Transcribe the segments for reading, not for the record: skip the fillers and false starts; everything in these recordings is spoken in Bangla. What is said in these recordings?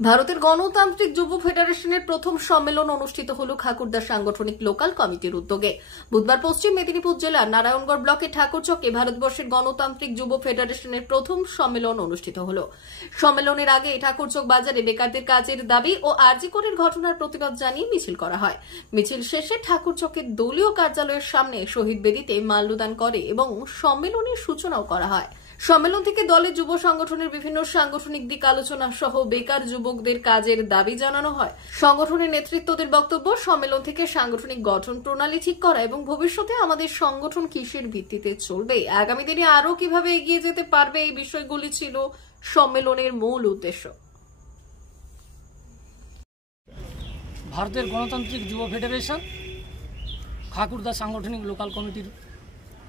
ভারতের গণতান্ত্রিক যুব ফেডারেশনের প্রথম সম্মেলন অনুষ্ঠিত হল খাকুরদা সাংগঠনিক লোকাল কমিটির উদ্যোগে। বুধবার পশ্চিম মেদিনীপুর জেলার নারায়ণগড় ব্লকের ঠাকুরচকে ভারতবর্ষের গণতান্ত্রিক যুব ফেডারেশনের প্রথম সম্মেলন অনুষ্ঠিত হল। সম্মেলনের আগে ঠাকুরচক বাজারে বেকারদের কাজের দাবি ও আরজি কোরের ঘটনার প্রতিবাদ জানিয়ে মিছিল করা হয়। মিছিল শেষে ঠাকুরচকের দলীয় কার্যালয়ের সামনে শহীদ বেদিতে মাল্যদান করে এবং সম্মেলনের সূচনাও করা হয়। সম্মেলন থেকে দলের যুব সংগঠনের বিভিন্ন সাংগঠনিক দিক আলোচনা সহ বেকার যুবকদের কাজের দাবি জানানো হয়। সংগঠনের নেতৃত্বদের বক্তব্য, সম্মেলন থেকে সাংগঠনিক গঠন প্রণালী ঠিক করা এবং ভবিষ্যতে আমাদের সংগঠন কিসের ভিত্তিতে চলবে, আগামী দিনে আরও কিভাবে এগিয়ে যেতে পারবে, এই বিষয়গুলি ছিল সম্মেলনের মূল উদ্দেশ্য। ভারতের গণতান্ত্রিক যুব ফেডারেশন খাকুরদা সাংগঠনিক লোকাল কমিটির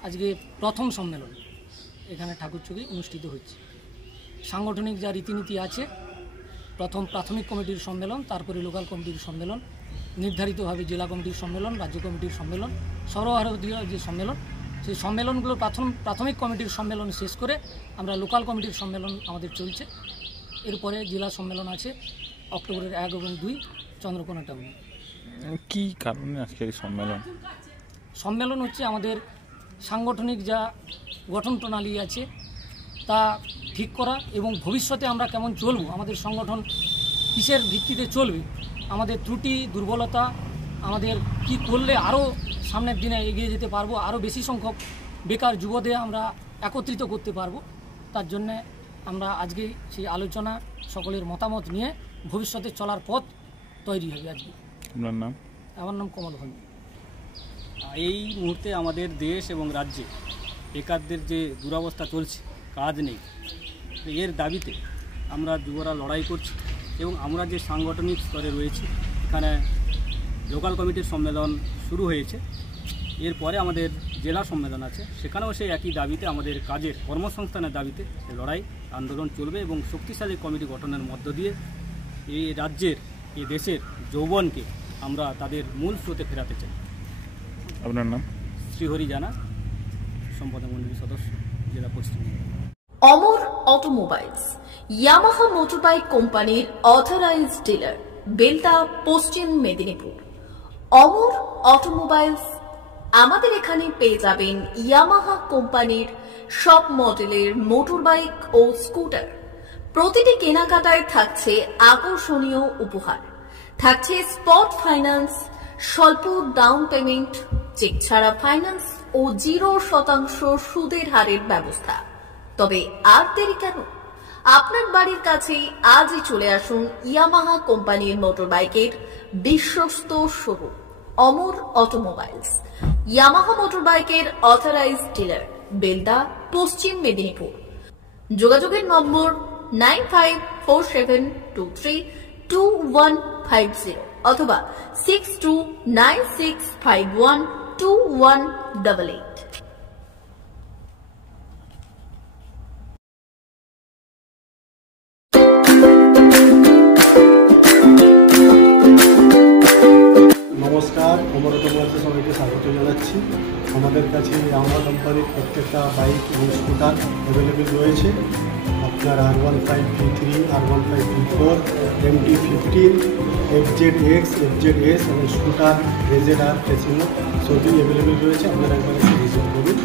আজকে প্রথম সম্মেলন এখানে ঠাকুরচকে অনুষ্ঠিত হচ্ছে। সাংগঠনিক যা রীতিনীতি আছে, প্রথম প্রাথমিক কমিটির সম্মেলন, তারপরে লোকাল কমিটির সম্মেলন, নির্ধারিতভাবে জেলা কমিটির সম্মেলন, রাজ্য কমিটির সম্মেলন, সর্বভারতীয় যে সম্মেলন, সেই সম্মেলনগুলো প্রাথমিক কমিটির সম্মেলন শেষ করে আমরা লোকাল কমিটির সম্মেলন আমাদের চলছে। এরপরে জেলা সম্মেলন আছে অক্টোবরের 1 এবং 2 চন্দ্রকোনা টাউনে। কী কারণে আজকের সম্মেলন হচ্ছে আমাদের সাংগঠনিক যা গঠন প্রণালী আছে তা ঠিক করা এবং ভবিষ্যতে আমরা কেমন চলব, আমাদের সংগঠন কিসের ভিত্তিতে চলবে, আমাদের ত্রুটি দুর্বলতা, আমাদের কি করলে আরও সামনের দিনে এগিয়ে যেতে পারবো, আরও বেশি সংখ্যক বেকার যুবদের আমরা একত্রিত করতে পারবো, তার জন্যে আমরা আজকে সেই আলোচনা সকলের মতামত নিয়ে ভবিষ্যতে চলার পথ তৈরি হবে। আজকে আপনার নাম? আমার নাম কমল ভঞ্জ। এই মুহূর্তে আমাদের দেশ এবং রাজ্যে বেকারদের যে দুরবস্থা চলছে, কাজ নেই, এর দাবিতে আমরা যুবরা লড়াই করছি এবং আমরা যে সাংগঠনিক স্তরে রয়েছি, এখানে লোকাল কমিটির সম্মেলন শুরু হয়েছে, এরপরে আমাদের জেলা সম্মেলন আছে, সেখানেও সেই একই দাবিতে আমাদের কাজের কর্মসংস্থানের দাবিতে লড়াই আন্দোলন চলবে এবং শক্তিশালী কমিটি গঠনের মধ্য দিয়ে এই রাজ্যের, এই দেশের যৌবনকে আমরা তাদের মূল স্রোতে ফেরাতে চাই। আপনার নাম? শ্রীহরি জানা, সম্পাদক মণ্ডলীর সদস্য, জেলা পশ্চিম। অমর অটোমোবাইলস, ইয়ামাহা মোটরবাইক কোম্পানির অথরাইজড ডিলার, বেলদা, পশ্চিম মেদিনীপুর। অমর অটোমোবাইলস, আমাদের এখানে পেয়ে যাবেন ইয়ামাহা কোম্পানির সব মডেলের মোটরবাইক ও স্কুটার। প্রতিটি কেনাকাটায় থাকছে আকর্ষণীয় উপহার, থাকছে স্পট ফাইন্যান্স, স্বল্প ডাউন পেমেন্ট, চেক ছাড়া ফাইন্যান্স ও 0% সুদের হারের ব্যবস্থা। তবে আর দেরি কেন? আপনার বাড়ির কাছেই আজই চলে আসুন ইয়ামাহা কোম্পানির মোটরবাইকের বিশ্বস্ত শোরুম অমর অটোমোবাইলস, ইয়ামাহা মোটরবাইকের অথরাইজড ডিলার, বেলদা, পশ্চিম মেদিনীপুর। যোগাযোগের নম্বর 9547232150 অথবা 6296512188। নমস্কার, অমর অটোমোবাইলসে সবাইকে স্বাগত জানাচ্ছি। আমাদের কাছে ইয়ামাহা কোম্পানির প্রত্যেকটা বাইক এবং স্কুটার অ্যাভেলেবেল রয়েছে। আপনার R15V3, R15V4, MT15, FZX, FZS এবং স্কুটার RZR, ফেসিনো সবই অ্যাভেলেবেল রয়েছে। আপনারা একবার ভিজিট করুন।